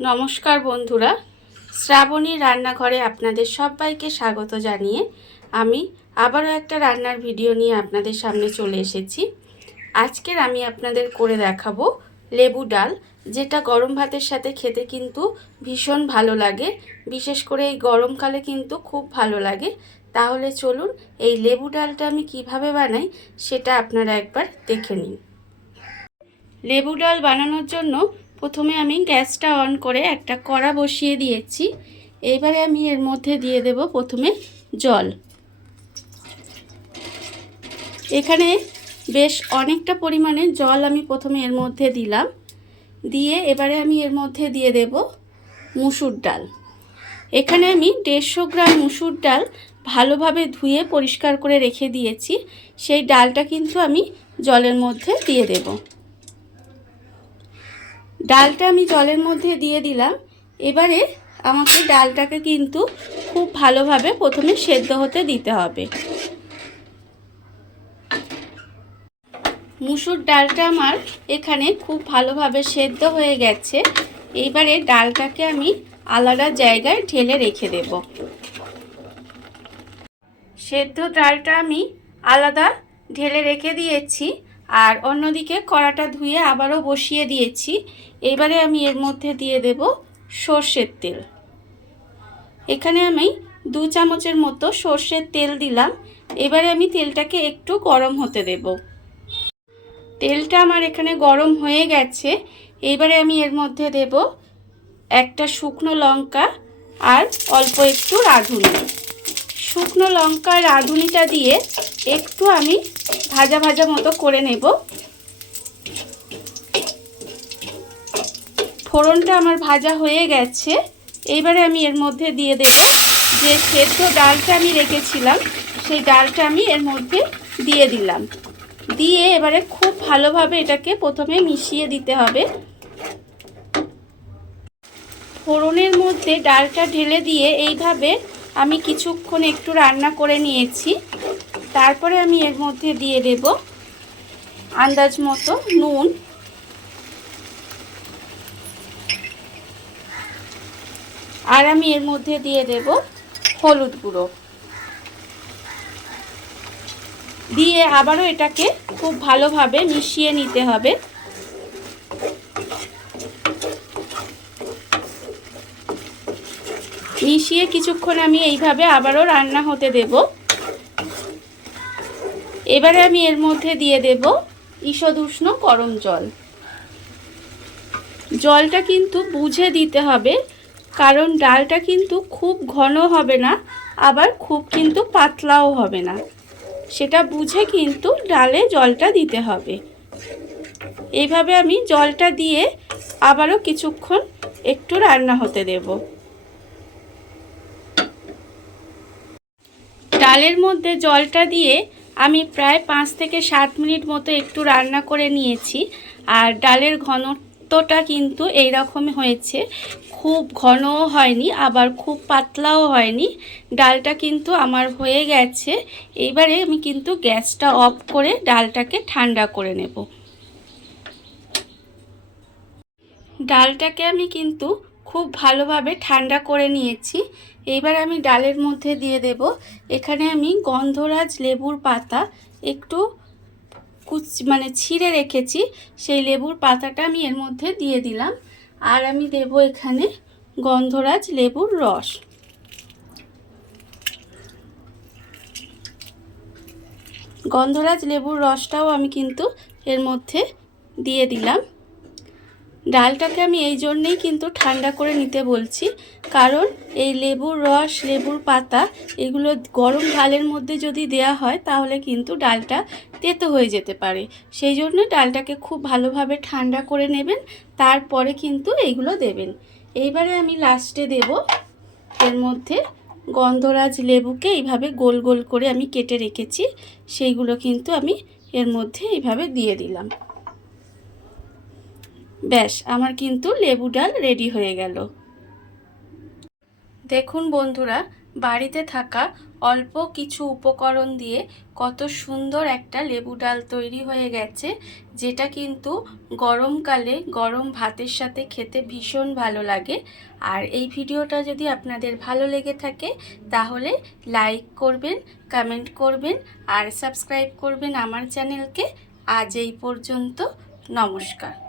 নমস্কার বন্ধুরা, শ্রাবণী রান্নাঘরে আপনাদের সবাইকে স্বাগত জানিয়ে আমি আবারও একটা রান্নার ভিডিও নিয়ে আপনাদের সামনে চলে এসেছি। আজকের আমি আপনাদের করে দেখাবো লেবু ডাল, যেটা গরম ভাতের সাথে খেতে কিন্তু ভীষণ ভালো লাগে। বিশেষ করে এই গরমকালে কিন্তু খুব ভালো লাগে। তাহলে চলুন এই লেবু ডালটা আমি কিভাবে বানাই সেটা আপনারা একবার দেখে নিন। লেবু ডাল বানানোর জন্য প্রথমে আমি গ্যাসটা অন করে একটা কড়া বসিয়ে দিয়েছি। এইবারে আমি এর মধ্যে দিয়ে দেব প্রথমে জল। এখানে বেশ অনেকটা পরিমাণে জল আমি প্রথমে এর মধ্যে দিলাম। দিয়ে এবারে আমি এর মধ্যে দিয়ে দেব মুসুর ডাল। এখানে আমি 150 গ্রাম মুসুর ডাল ভালোভাবে ধুয়ে পরিষ্কার করে রেখে দিয়েছি। সেই ডালটা কিন্তু আমি জলের মধ্যে দিয়ে দেব। ডালটা আমি জলের মধ্যে দিয়ে দিলাম। এবারে আমাকে ডালটাকে কিন্তু খুব ভালোভাবে প্রথমে সেদ্ধ হতে দিতে হবে। মুসুর ডালটা আমার এখানে খুব ভালোভাবে সেদ্ধ হয়ে গেছে। এইবারে ডালটাকে আমি আলাদা জায়গায় ঢেলে রেখে দেব। সেদ্ধ ডালটা আমি আলাদা ঢেলে রেখে দিয়েছি। আর অন্যদিকে কড়াটা ধুয়ে আবারও বসিয়ে দিয়েছি। এবারে আমি এর মধ্যে দিয়ে দেব সর্ষের তেল। এখানে আমি 2 চামচের মতো সর্ষের তেল দিলাম। এবারে আমি তেলটাকে একটু গরম হতে দেব। তেলটা আমার এখানে গরম হয়ে গেছে। এবারে আমি এর মধ্যে দেব একটা শুকনো লঙ্কা আর অল্প একটু রাঁধুনি। শুকনো লঙ্কা রাঁধুনিটা দিয়ে একটু আমি ভাজা ভাজা মতো করে নেব। ফোড়নটা আমার ভাজা হয়ে গেছে। এইবারে আমি এর মধ্যে দিয়ে দেব যে সেদ্ধ ডালটা আমি রেখেছিলাম, সেই ডালটা আমি এর মধ্যে দিয়ে দিলাম। দিয়ে এবারে খুব ভালোভাবে এটাকে প্রথমে মিশিয়ে দিতে হবে। ফোড়নের মধ্যে ডালটা ঢেলে দিয়ে এইভাবে আমি কিছুক্ষণ একটু রান্না করে নিয়েছি। তারপরে আমি এর মধ্যে দিয়ে দেব আন্দাজ মতো নুন, আর আমি এর মধ্যে দিয়ে দেব হলুদ গুঁড়ো। দিয়ে আবারও এটাকে খুব ভালোভাবে মিশিয়ে নিতে হবে। মিশিয়ে কিছুক্ষণ আমি এইভাবে আবারও রান্না হতে দেব। এবারে আমি এর মধ্যে দিয়ে দেব ঈষদ উষ্ণ গরম জল। জলটা কিন্তু বুঝে দিতে হবে, কারণ ডালটা কিন্তু খুব ঘন হবে না, আবার খুব কিন্তু পাতলাও হবে না। সেটা বুঝে কিন্তু ডালে জলটা দিতে হবে। এইভাবে আমি জলটা দিয়ে আবারও কিছুক্ষণ একটু রান্না হতে দেব। ডালের মধ্যে জলটা দিয়ে আমি প্রায় 5 থেকে 7 মিনিট মতো একটু রান্না করে নিয়েছি। আর ডালের ঘনত্বটা কিন্তু এই রকমই হয়েছে, খুব ঘনও হয়নি আবার খুব পাতলাও হয়নি। ডালটা কিন্তু আমার হয়ে গেছে। এইবারে আমি কিন্তু গ্যাসটা অফ করে ডালটাকে ঠান্ডা করে নেব। ডালটাকে আমি কিন্তু খুব ভালোভাবে ঠান্ডা করে নিয়েছি। এইবার আমি ডালের মধ্যে দিয়ে দেব, এখানে আমি গন্ধরাজ লেবুর পাতা একটু ছিঁড়ে রেখেছি, সেই লেবুর পাতাটা আমি এর মধ্যে দিয়ে দিলাম। আর আমি দেব এখানে গন্ধরাজ লেবুর রস। গন্ধরাজ লেবুর রসটাও আমি কিন্তু এর মধ্যে দিয়ে দিলাম। ডালটাকে আমি এই জন্যেই কিন্তু ঠান্ডা করে নিতে বলছি, কারণ এই লেবুর রস, লেবুর পাতা এগুলো গরম ডালের মধ্যে যদি দেয়া হয় তাহলে কিন্তু ডালটা তেতো হয়ে যেতে পারে। সেই জন্য ডালটাকে খুব ভালোভাবে ঠান্ডা করে নেবেন, তারপরে কিন্তু এইগুলো দেবেন। এইবারে আমি লাস্টে দেব এর মধ্যে গন্ধরাজ লেবুকে এইভাবে গোল গোল করে আমি কেটে রেখেছি, সেইগুলো কিন্তু আমি এর মধ্যে এইভাবে দিয়ে দিলাম। ব্যাস, আমার কিন্তু লেবু ডাল রেডি হয়ে গেল। দেখুন বন্ধুরা, বাড়িতে থাকা অল্প কিছু উপকরণ দিয়ে কত সুন্দর একটা লেবু ডাল তৈরি হয়ে গেছে, যেটা কিন্তু গরমকালে গরম ভাতের সাথে খেতে ভীষণ ভালো লাগে। আর এই ভিডিওটা যদি আপনাদের ভালো লেগে থাকে তাহলে লাইক করবেন, কমেন্ট করবেন আর সাবস্ক্রাইব করবেন আমার চ্যানেলকে। আজ এই পর্যন্ত, নমস্কার।